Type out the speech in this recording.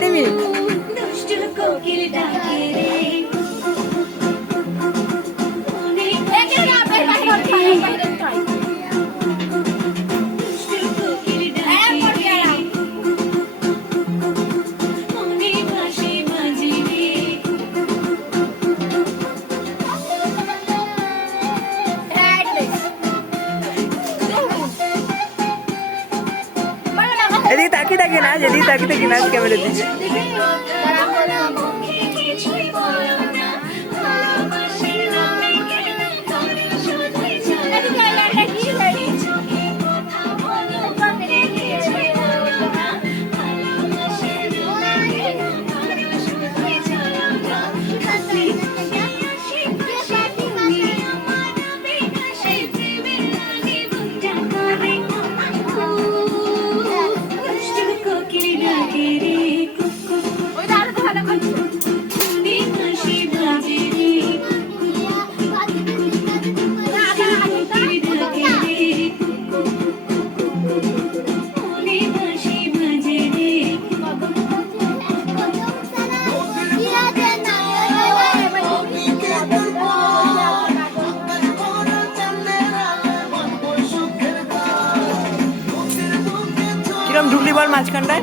Ready, me. তাকিয়ে থাকে না যেদিকে তাকিয়ে থাকে না ক্যামেরার দিচ্ছি এরকম ঢুকলি মাঝখানটায়?